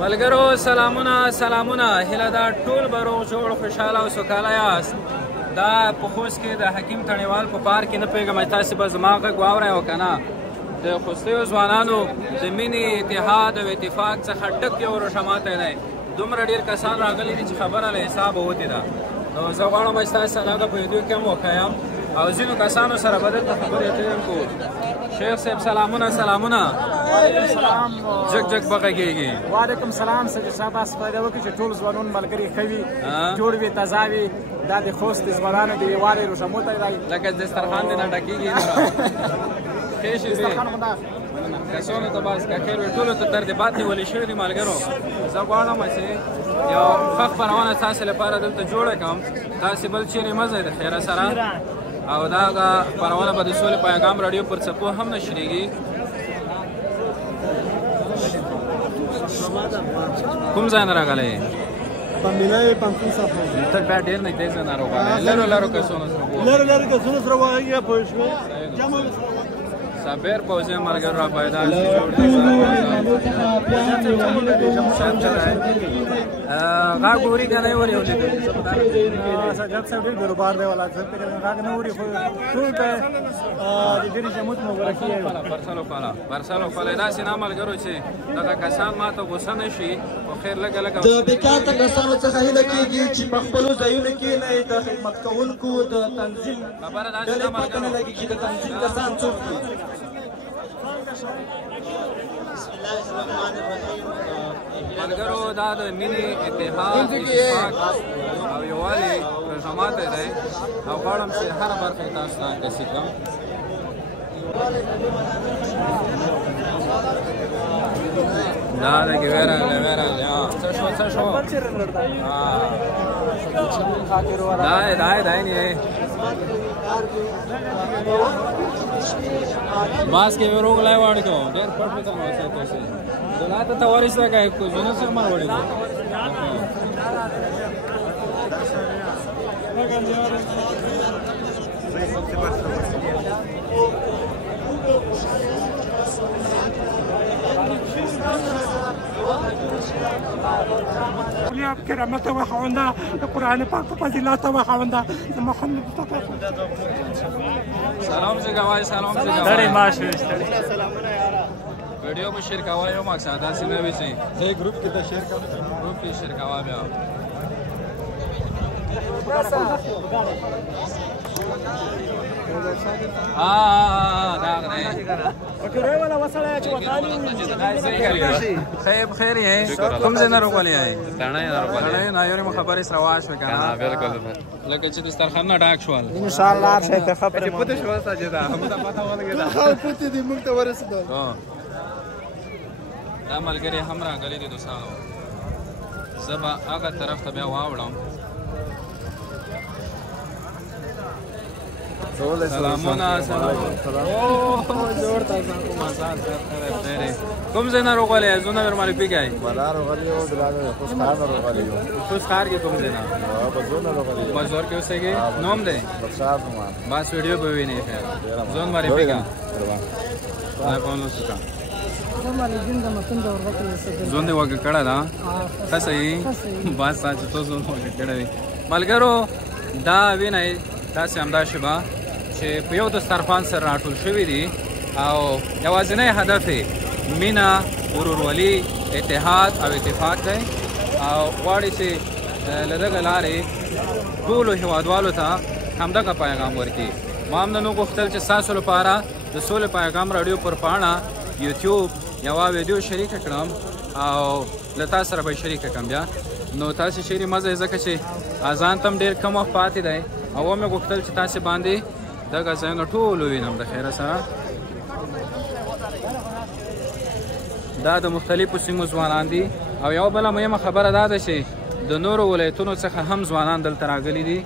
ملګرو سلامونه هیله ده ټول به روغ جوړ خوشحاله او سوکاله یاست. دا په خوست کې د حکیم تڼیوال په پارک کې نه پوهېږم تاسې به زما غږ واورئ او که نه د خوستیو ځوانانو د مینې اتحاد او اتفاق څخه ډک یو روشماتی دی. دومره ډېر کسان راغلي دي چې خبره له حسابه وتې ده. نو زه غواړم چې تاسې سره هغه په ویډیو کې هم وښیم او ځینو کسانو سره به دلته خبرې اترې کوو. شیخ صاحب سلامونه جګ به غږېږي. وعلیکم سلام سید صاحب تاسو فایده وکړي چې ټول ځوانان ملګري ښه وي جوړ وي تازه وي. دا د خوست د ځوانانو د یووالي روژموتی دی لکه دسترخوان دې نه ډکېږي ښې شي کسانو ته بس که خیر وي ټولو ته ترتیبات نیولې شوي دي ملګرو. زه غواړم چې یو ښه خپرونه تاسې لپاره دلته جوړه کړم. تاسې بل چیرې مه ځئ د خیره سره او دا خپرونه به د سولې پیغام راډیو پر څپو هم نشریږي. کوم ځای نه راغلی یې؟ بمبینای پنځه صفه ته بیا ډېر نږدې ځای نه راغلی لرو کسانو سره وایي پوه شوې جمع صابر پوځي ملګرو را پیدا شي جوړ غاګ اوري کنه اوري ولې سجاد صاحب ډېر ګروبار دی ولا څه په غاګ نه اوري خو ټول ته د دې جمعیت مبارکي برسلو فلا دا سینا ملګرو چې دا کسان ماته غوسه نشي او خیر لګ د بیکار کسانو څخه هیله کېږي چې په خپلو ځایونو کې نه د خدمت کوونکو د تنظیم خبره دا ډلې پته نه لګي چې د تنظیم کسان څوک دي. ملګرو دا د مینې اتحاد اتفاق او یووالي روژماتی دی او غواړم چې هره برخه یې تاسو ته عکاسي کړم. دا د کې ویراغلی څه شو دا نه ماس کې ورو غلای واړ کو ډېر پټ پټ نو ساتو سي دلته ته ورسره کوي کو زونه سره ما وړي اولیاء کرامت و خوانده قرآن پاک فضیلت و خوانده محمد مصطفی سلام زګوای ستړي ماشه ستړي ویډیو به شیر کوای او مقصد دا سینه وی سي زه ګروپ کې د شیر کوم ګروپ کې شیر کوای بیا خیر یې کوم ځای نه راغلی یې؟ تڼۍ نه یو خبرې سره واښوې که نه بالکل لکه چې دسترخوان نه ډاک شول انشاءالله هر شی ته ښه چې پته شوه ساجده همدا پته ولګېده پته دې موږ ته ورسېدل. دا ملګري هم راغلي دي دوستانو. زه به هغه طرف ته بیا واوړم. سلامونه جوړ تاسو کوم ځای نه راغلی یې؟ زونه ورمالې پیږئ بلا راغلی یو دلته خوشخار راغلی یو خوشخار کې کوم ځای نه بازونه راغلی بازار کې اوسېږي نوم دی برسات نوم بس ویډیو به وینئ خیر زون مالې پیږه زون دې وګه کړه ده ښه صحیح بس ساچ تو زون وګه کړه وي ملګرو دا وینئ تاسې همدا شبه چې په یو دسترخوان سره راټول شوي دي او یوازینی هدف یې مینه ورورولي اتحاد او اتفاق دی او غواړي چې له دغه لارې ټولو هېوادوالو ته همدغه پیغام ورکړي. ما هم نن وغوښتل چې ستاسو لپاره د سولې پیغام راډیو پر پاڼه یوټیوب یوه ویډیو شریکه کړم او له تاسو سره به یې شریکه کړم بیا نو تاسې چیرې مه ځئ ځکه چې اذان ته هم ډېر کم وخت پاتې دی او ومې غوښتل چې تاسې باندې دغه ځایونه ټول ووینم د خیره سره. دا د مختلفو سیمو ځوانان دي او یوه بله مهمه خبره دا ده چې د نورو ولایتونو څخه هم ځوانان دلته راغلي دي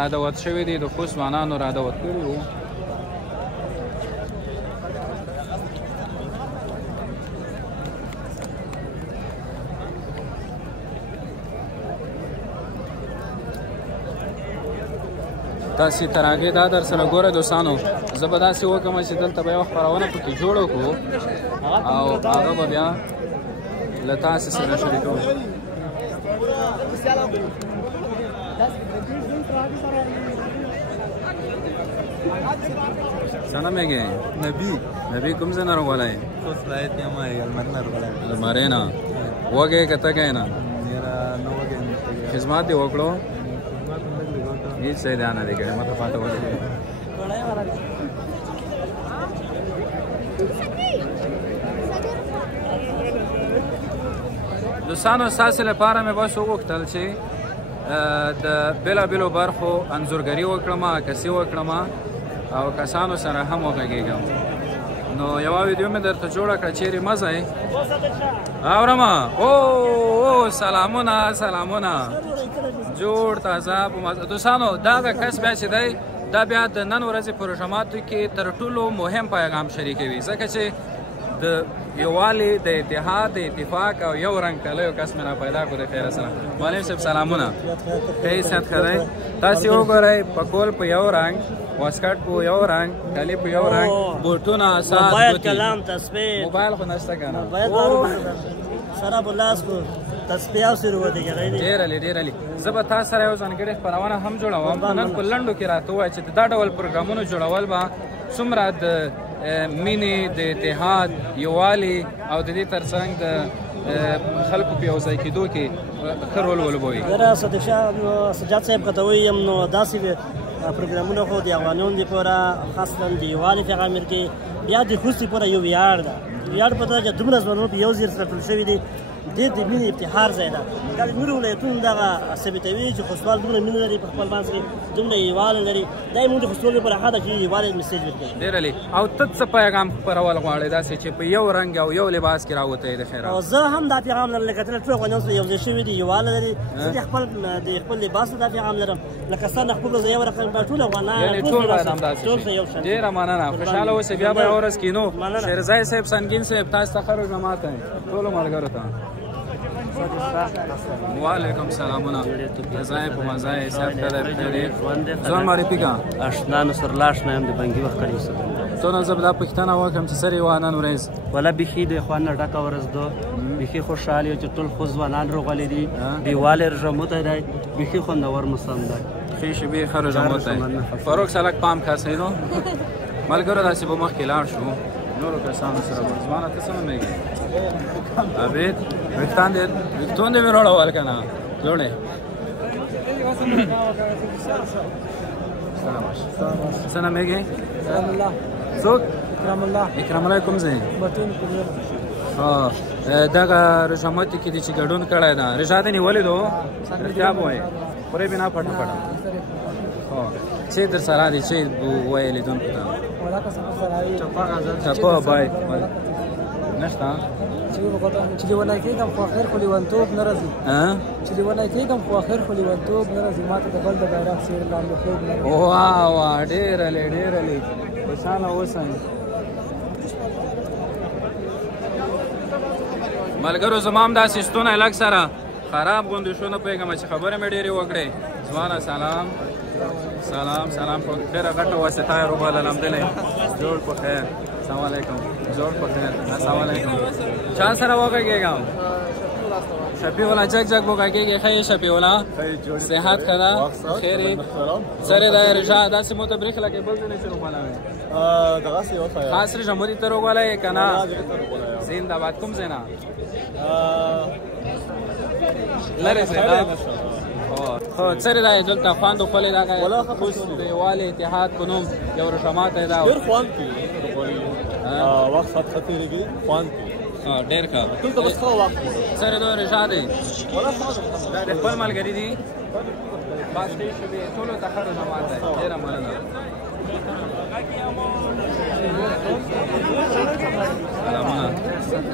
رادوت شوي دي د خوست ځوانانو رادوت کړي وو. تاسې تر هغې دا در سره ګوره دوستانو زه به داسې وکړم چې دلته به یوه خپرونه پکې جوړه کړو او هغه به بیا له تاسې سره شریکوم. څه نوم یې؟ نبي کوم ځای نه راغلی؟ المارۍ نه. وږی که تږی نه؟ خدمات دې وکړو؟ هېڅ شی دې نه دی کړی، ماته پاته ولګېږي. دوستانو ستاسې لپاره مې بس وغوښتل چې د بېلابېلو برخو انځورګري وکړم، عکاسي وکړم او کسانو سره هم وغږېږم. نو یوه ویډیو مې درته جوړه کړه، چیرې مه ځئ. اورم او سلامونه جوړ تازه په مزه. دوستانو دا د کس بیا چې دی دا بیا د نن ورځې پروژاماتو کې تر ټولو مهم پیغام شریکوي، ځکه چې د یووالي د اتحاد د اتفاق او یو رنګ کله یو کس مې را پیدا کړو. د خیر سره معلم صاحب سلامونه، ښه صحت ښه دی؟ تاسې وګورئ پکول په یو رنګ، واسکټ په یو رنګ، کالي په یو رنګ، بوټونه اساس موبایل کلام تسبیح موبایل خو نشته که نه؟ سره په لاس کو تسبیح او سره ودرېږي. ډېر علي زه به تاسو سره یو ځانګړې خپرونه هم جوړوم. نن په لنډو کې راته ووایه چې دا ډول پروګرامونو جوړول به څومره د مینې د اتحاد یووالي او د دې ترڅنګ د خلکو په یو ځای کېدو کې ښه رول ولوبوي. یاره سجاد صاحب که ته ووایم نو داسې پروګرامونه خو د افغانانو دپاره خاصتا د یووالي پیغام ورکوي. بیا د خوست دپاره یو ویاړ ده، ویاړ په توګه چې دومره ځوانان په یو ځای سره ټول شوي دي. دې د مینې افتخار ځای ده. دا د نورو ولایتونو دغه ثابتوي چې خوستوال دومره مینه لري په خپل منځ کې، دومره یووالی لري. دا یې مونږ د خوستوال لپاره ښه ده چې یووالي میسیج ورکوي. ډېر علي او ته څه پیغام خپرول غواړې داسې چې په یو رنګ او یو لباس کې راوتی د خیرات؟ او زه هم دا پیغام لرم لکه ته ټول افغانان سره یو ځای شوي دي، یووالی لري. زه د خپل لباس دا پیغام لرم لکه ستا نه خپل ورځ یو رقم ټول افغانان ټول باید همداسې شي. ډېره مننه، خوشحاله اوسئ. بیا به یوه ورځ کینو. شیرزای صاحب سنګین صاحب تاسو ته ښه روژه ته ټولو ملګرو ته وعلیکم سلامونه. ځای په مزه یې صحت ښه دی بخیر یې؟ ځوان معرفي که اشنانو سره لا اشنا یم د بنګي وخت کړی اوسېدم. تو نه زه به دا پوښتنه وکړم چې سر یې وه نن ورځ؟ والله بیخي د خوند نه ډکه ورځ ده، بیخي خوشحال یو چې ټول خو ځوانان راغلي دي. د یووالي روژه دی، بیخي خوندور موسم دی. ښې شېبې ښه روژه دی. فاروق سلک پام خاصېدو ملګرو داسې به مخکې لاړ شو نورو کسانو سره. ځوانه ته څه نومېږي؟ عبید ویښتان دې مې راوړول که نه لوڼې؟ څه نومېږي؟ څوک؟ اکرام الله. کوم ځای؟ دغه روژه ماتي کې دې چې ګډون کړی ده روژه دې نیولې ده؟ رښتیا به وایې؟ خورې بې نه پټه څه در سره دي چې ووایې لیدونکو ته؟ ټپه بای نشته چې لیونی کېږم خو اخر خو لیونتوب نه راځي. چې لیونی کېږم خو اخر خو لیونتوب نه راځي. ما ته د بل د بیرغ سیر لاندې خوب نه راځي. واه ډېر علي خوشحاله اوسئ. ملګرو زما هم داسې ستونی لږ سره خراب غوندې شو، نه پوهېږم چې خبرې مې ډېرې وکړې. ځوانه سلام په ډېره غټه واسطه یې روبال الحمدلله. جوړ په خیر. السلام علیکم. جوړ په خیر. السلام علیکم. چا سره وغږېږم؟ شفیع الله جګ وغږېږي. ښه یې شفیع الله؟ صحت ښه ده؟ خیر یې؟ سر یې دا روژه داسې مو ته برېښ لګې بل ځای نه چې روبالوې؟ خاص روژه مو دې ته روباله یې که نه؟ زنده باد. کوم ځای نه؟ لرې ځای نه؟ خو څرې دا یې دلته خوند وخولې دغه خوست د یووالي اتحاد په نوم یو روژه ماتی ده. ډېر خوند کوي وخت ساعت ښه تېرېږي، خوند کوي ډېر ښه. دلته بس ښه وخت څرې دوی روژه دی؟ دا د خپل ملګري دي؟ بس ښې شوې ټولو ته ښه روژه مات دی. ډېره مننه. سلامونه.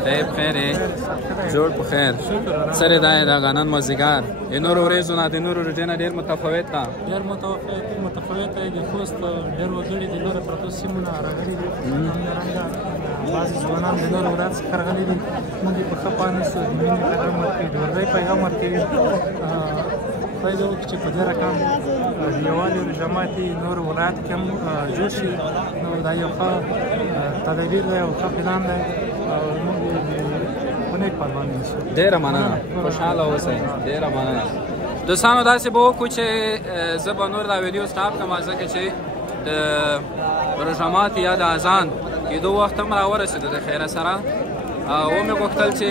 خیر خیر یې؟ جوړ په خیر. سرې دا یې دغه نن مازدیګر د نورو ورځو نه د نورو روژې نه ډېر متفاوت ده؟ ډېر متفاوت دی. د خوست ډېر وګړي د نورو پرتو سیمو نه راغلي دي. همدارنګه بعضې ځوانان د نورو ولایت څخه راغلي دي. موږ یې په ښه پام نیسو. د مینې پیغام ورکوي، د ورځۍ پیغام ورکوي. خدای دې وکړي چې په دې رقم د یووالي روژه ماتي نورو ولایتو کې هم جوړ شي. نو دا یو ښه تدبیر دی او ښه پلان دی. او موږ د خونې کوي پروا نه شي. ډېره مننه، خوشحاله اوسئ، ډېره مننه. دوستانو داسې به وکړو چې زه به نور دا ویډیو سټاپ کړم ځکه چې د روژه یا د اذان کېدو وخت هم راورسېده د خیره سره. ومې غوښتل چې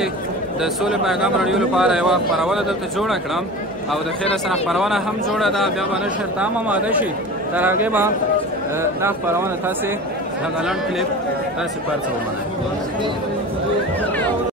د سولې پیغام راډیو لپاره یوه خپرونه دلته جوړه کړم او د خیره سره خپرونه هم جوړه ده، بیا به نشر ته هم آماده شي. تر هغې به دا خپرونه تاسې دغه لنډ کلیپ تاسې پر څه ومنئ.